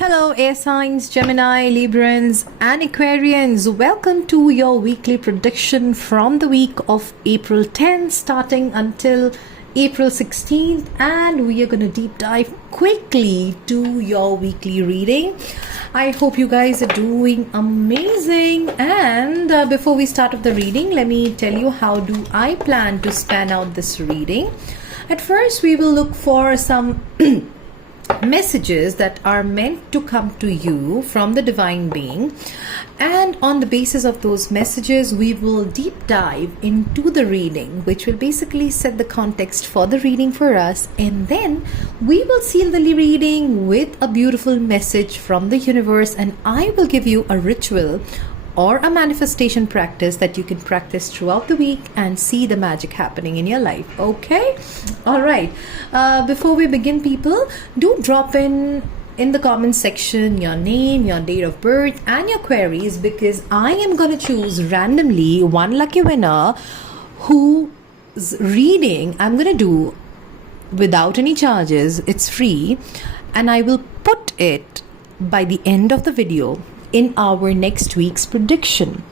Hello, air signs, Gemini, Librans, and Aquarians. Welcome to your weekly prediction from the week of April 10th, starting until April 16th. And we are going to deep dive quickly to your weekly reading. I hope you guys are doing amazing. And before we start off the reading, let me tell you how do I plan to span out this reading. At first, we will look for some messages that are meant to come to you from the divine being, and on the basis of those messages we will deep dive into the reading, which will basically set the context for the reading for us, and then we will seal the reading with a beautiful message from the universe, and I will give you a ritual or a manifestation practice that you can practice throughout the week and see the magic happening in your life. Okay, all right. Before we begin, people, do drop in the comment section your name, your date of birth, and your queries, because I am going to choose randomly one lucky winner whose reading I'm going to do without any charges. It's free, and I will put it by the end of the video in our next week's prediction.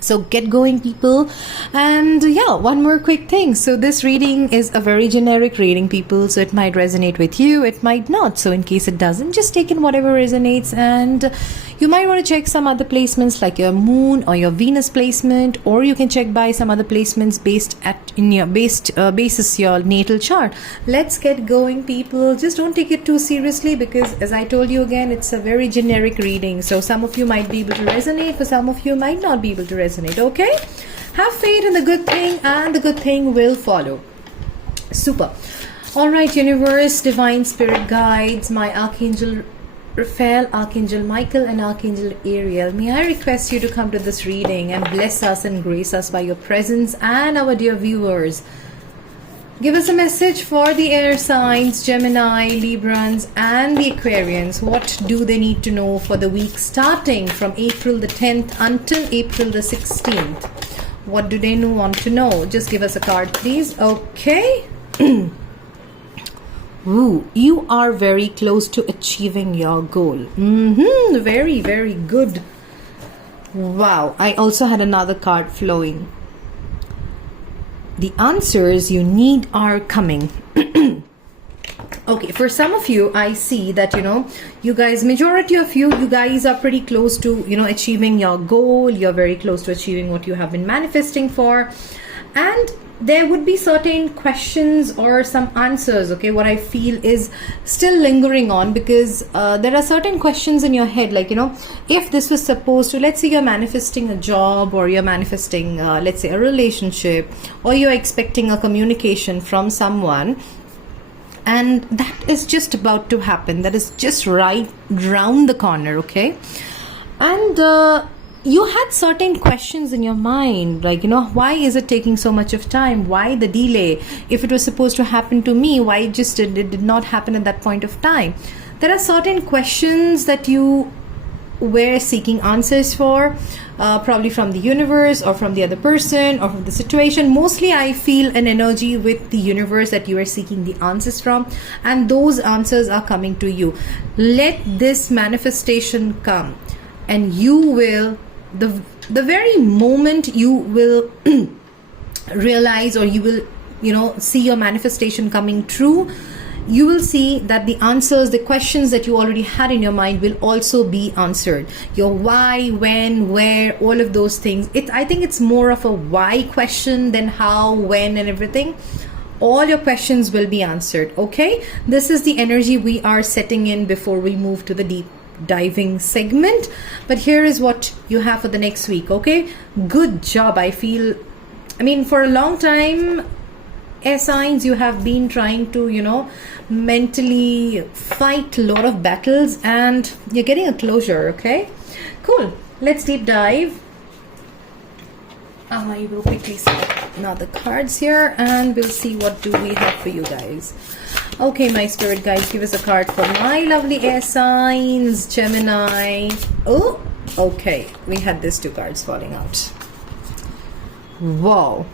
So get going, people. And yeah, one more quick thing. So this reading is a very generic reading, people. So it might resonate with you, it might not. So in case it doesn't, just take in whatever resonates. And you might want to check some other placements like your moon or your Venus placement, or you can check by some other placements basis your natal chart. Let's get going, people. Just don't take it too seriously, because as I told you again, it's a very generic reading. So some of you might be able to resonate, for some of you might not be able to resonate. Okay, have faith in the good thing, and the good thing will follow. Super. All right, universe, divine spirit guides, my Archangel Raphael, Archangel Michael, and Archangel Ariel, may I request you to come to this reading and bless us and grace us by your presence. And our dear viewers, give us a message for the air signs, Gemini, Librans, and the Aquarians. What do they need to know for the week starting from April the 10th until April the 16th? What do they want to know? Just give us a card, please. Okay. Ooh, you are very close to achieving your goal. Very, very good. Wow. I also had another card flowing. The answers you need are coming. Okay, for some of you, I see that, you guys, majority of you guys are pretty close to, achieving your goal. You're very close to achieving what you have been manifesting for. And there would be certain questions or some answers, okay, what I feel is still lingering on, because there are certain questions in your head, like, if this was supposed to, let's say you're manifesting a job, or you're manifesting, let's say, a relationship, or you're expecting a communication from someone, and that is just about to happen, that is just right round the corner, okay, and you had certain questions in your mind, like, why is it taking so much of time? Why the delay? If it was supposed to happen to me, why it did not happen at that point of time? There are certain questions that you were seeking answers for, probably from the universe, or from the other person, or from the situation. Mostly I feel an energy with the universe that you are seeking the answers from, and those answers are coming to you. Let this manifestation come, and you will, the very moment you will realize, or you will see your manifestation coming true, you will see that the answers, the questions that you already had in your mind will also be answered. Your why, when, where, all of those things. I think it's more of a why question than how, when, and everything. All your questions will be answered. Okay, this is the energy we are setting in before we move to the deep diving segment. But here is what you have for the next week. Okay, good job. I feel, for a long time, air signs, you have been trying to mentally fight a lot of battles, and you're getting a closure. Okay, cool. Let's deep dive. I will quickly select now the cards here, and we'll see what do we have for you guys. Okay, my spirit guides, give us a card for my lovely air signs, Gemini. Oh, okay. We had these two cards falling out. Wow.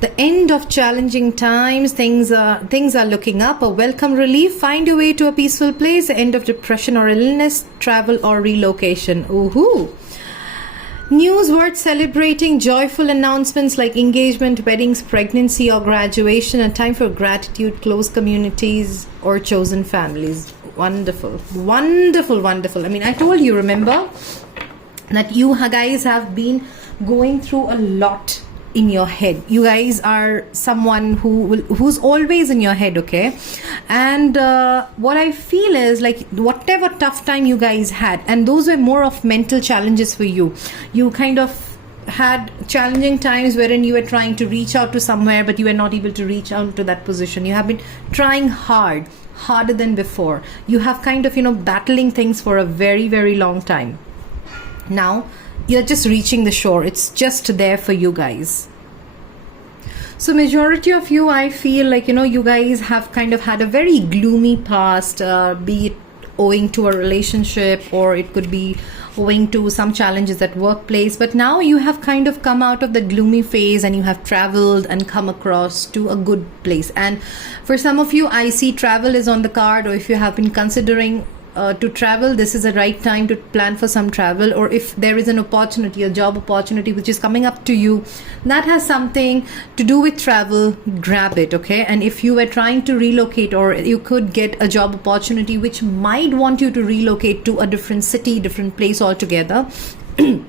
The end of challenging times. Things are looking up. A welcome relief. Find your way to a peaceful place. The end of depression or illness. Travel or relocation. Ooh. News worth celebrating. Joyful announcements like engagement, weddings, pregnancy or graduation. A time for gratitude, close communities or chosen families. Wonderful. Wonderful, wonderful. I mean, I told you, remember, that you guys have been going through a lot in your head. You guys are someone who's always in your head, okay? And what I feel is like whatever tough time you guys had, and those were more of mental challenges for you. You kind of had challenging times wherein you were trying to reach out to somewhere, but you were not able to reach out to that position. You have been trying harder than before. You have kind of, battling things for a very, very long time. Now, you're just reaching the shore. It's just there for you guys. So majority of you, I feel like, you guys have kind of had a very gloomy past, be it owing to a relationship, or it could be owing to some challenges at workplace. But now you have kind of come out of the gloomy phase and you have traveled and come across to a good place. And for some of you, I see travel is on the card, or if you have been considering to travel, this is the right time to plan for some travel. Or if there is an opportunity, a job opportunity which is coming up to you that has something to do with travel, grab it, okay? And if you were trying to relocate, or you could get a job opportunity which might want you to relocate to a different city, different place altogether, an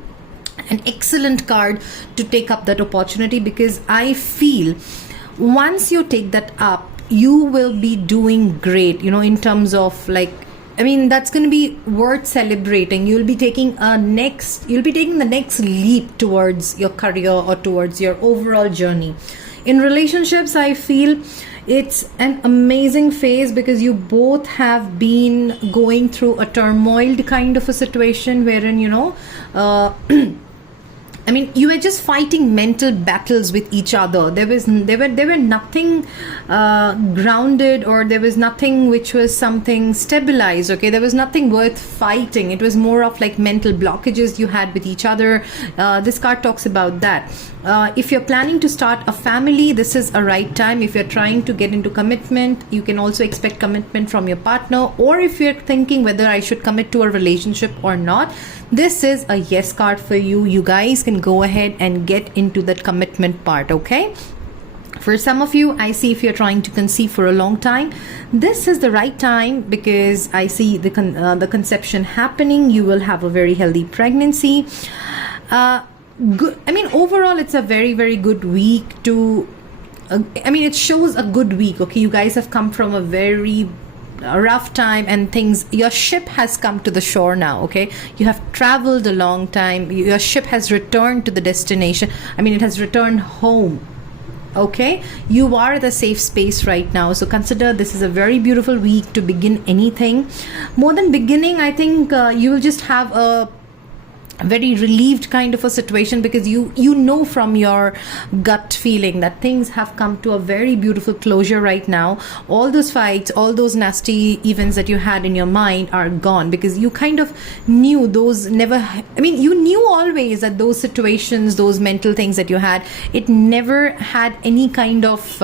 excellent card to take up that opportunity, because I feel once you take that up, you will be doing great, in terms of that's going to be worth celebrating. You'll be taking the next leap towards your career or towards your overall journey. In relationships, I feel it's an amazing phase, because you both have been going through a turmoiled kind of a situation wherein, you were just fighting mental battles with each other. There were nothing grounded, or there was nothing which was something stabilized, okay? There was nothing worth fighting. It was more of like mental blockages you had with each other. This card talks about that. If you're planning to start a family, this is a right time. If you're trying to get into commitment, you can also expect commitment from your partner. Or if you're thinking whether I should commit to a relationship or not, this is a yes card for you. You guys can go ahead and get into that commitment part, okay? For some of you, I see if you're trying to conceive for a long time, this is the right time, because I see the conception happening. You will have a very healthy pregnancy. Good. Overall, it's a very, very good week to. It shows a good week. Okay, you guys have come from a very rough time, and your ship has come to the shore now. Okay, you have traveled a long time. Your ship has returned to the destination. It has returned home. Okay, you are at a safe space right now, so consider this is a very beautiful week to begin anything. More than beginning, I think you will just have a very relieved kind of a situation, because you know from your gut feeling that things have come to a very beautiful closure right now. All those fights, all those nasty events that you had in your mind are gone, because you kind of knew those you knew always that those situations, those mental things that you had, it never had any kind of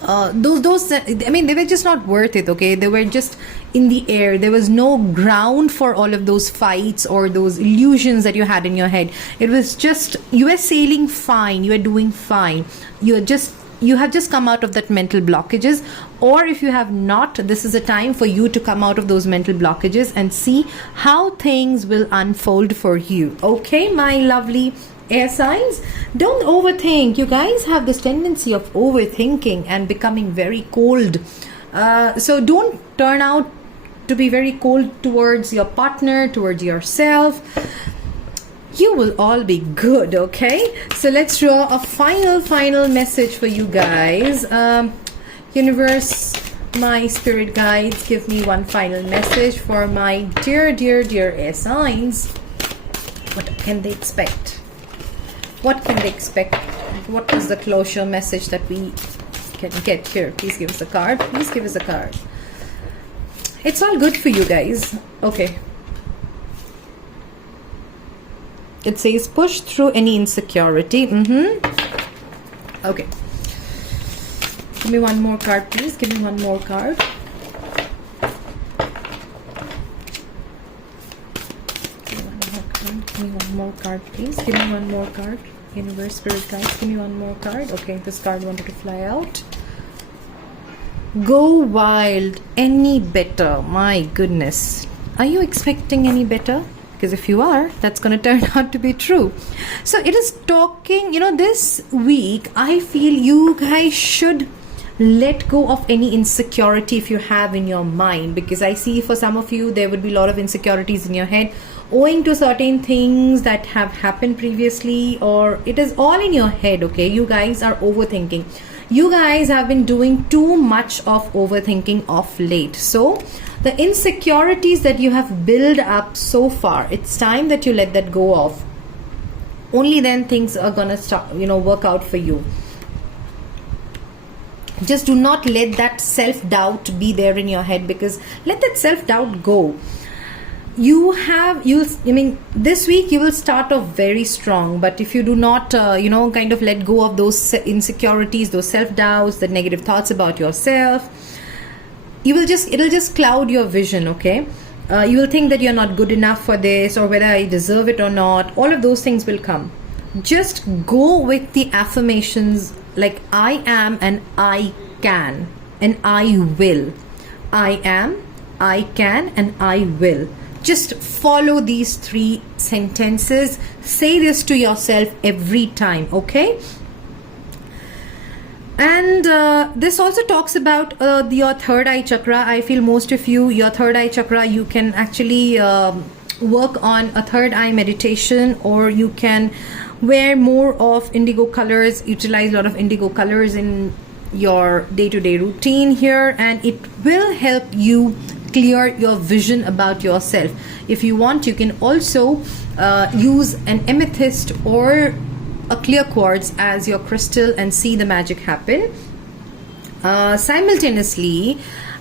they were just not worth it, okay? They were just in the air. There was no ground for all of those fights or those illusions that you had in your head. It was just, you were sailing fine, you were doing fine. You have just come out of that mental blockages. Or if you have not, this is a time for you to come out of those mental blockages and see how things will unfold for you. Okay, my lovely air signs, don't overthink. You guys have this tendency of overthinking and becoming very cold. So don't turn out to be very cold towards your partner, towards yourself. You will all be good, okay? So let's draw a final message for you guys. Universe, my spirit guides, give me one final message for my dear air signs. What can they expect? What can they expect? What is the closure message that we can get here? Please give us a card. Please give us a card. It's all good for you guys. Okay. It says push through any insecurity. Okay. Give me one more card, please. Give me one more card. Give me one more card, please. Give me one more card. Universe, Spirit Guides, give me one more card. Okay, this card wanted to fly out. Go wild. Any better? My goodness. Are you expecting any better? Because if you are, that's going to turn out to be true. So it is talking, this week, I feel you guys should let go of any insecurity if you have in your mind, because I see for some of you there would be a lot of insecurities in your head owing to certain things that have happened previously, or it is all in your head. Okay, you guys are overthinking. You guys have been doing too much of overthinking of late. So the insecurities that you have built up so far, it's time that you let that go of. Only then things are gonna start, work out for you. Just do not let that self-doubt be there in your head, because let that self-doubt go. This week you will start off very strong, but if you do not kind of let go of those insecurities, those self-doubts, the negative thoughts about yourself, it'll just cloud your vision. Okay, you will think that you're not good enough for this, or whether I deserve it or not. All of those things will come. Just go with the affirmations like I am and I can and I will. I am, I can, and I will. Just follow these 3 sentences. Say this to yourself every time, okay? And this also talks about your third eye chakra. I feel most of you, your third eye chakra, you can actually work on a third eye meditation, or you can wear more of indigo colors, utilize a lot of indigo colors in your day-to-day routine here, and it will help you clear your vision about yourself. If you want, you can also use an amethyst or a clear quartz as your crystal and see the magic happen. Simultaneously,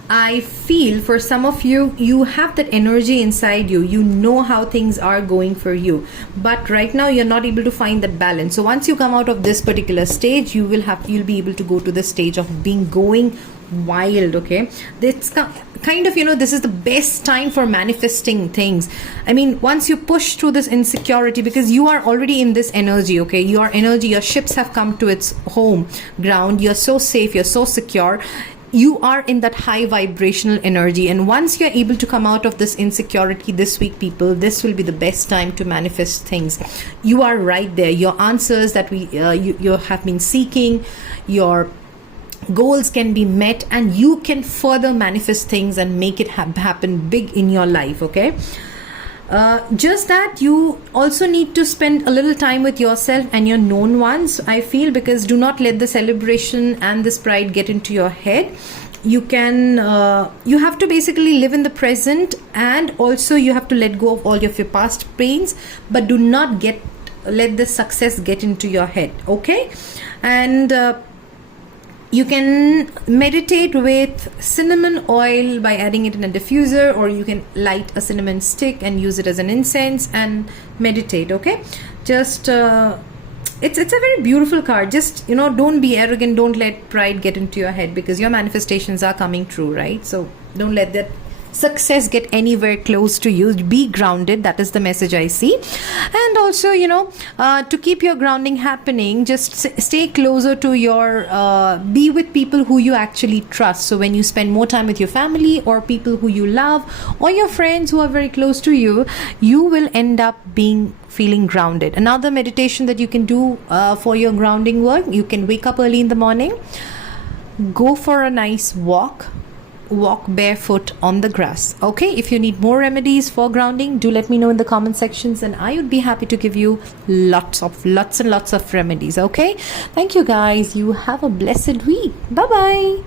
I feel for some of you, you have that energy inside you. You know how things are going for you, but right now you're not able to find that balance. So once you come out of this particular stage, you'll be able to go to the stage of going wild. Okay, it's kind of, this is the best time for manifesting things. I mean, once you push through this insecurity, because you are already in this energy. Okay, your energy, your ships have come to its home ground. You're so safe, you're so secure, you are in that high vibrational energy. And once you're able to come out of this insecurity this week, people, this will be the best time to manifest things. You are right there. Your answers that you have been seeking, your goals can be met, and you can further manifest things and make it happen big in your life. Okay, just that you also need to spend a little time with yourself and your known ones, I feel, because do not let the celebration and this pride get into your head. You have to basically live in the present, and also you have to let go of all of your past pains, but do not let the success get into your head. Okay, and you can meditate with cinnamon oil by adding it in a diffuser, or you can light a cinnamon stick and use it as an incense and meditate. Okay, just it's a very beautiful card. Just don't be arrogant, don't let pride get into your head, because your manifestations are coming true, right? So don't let that success get anywhere close to you. Be grounded. That is the message I see. And also, to keep your grounding happening, just stay closer to be with people who you actually trust. So when you spend more time with your family or people who you love, or your friends who are very close to you, you will end up feeling grounded. Another meditation that you can do for your grounding work, you can wake up early in the morning, go for a nice walk barefoot on the grass. Okay, if you need more remedies for grounding, do let me know in the comment sections, and I would be happy to give you lots and lots of remedies. Okay, thank you guys. You have a blessed week. Bye bye.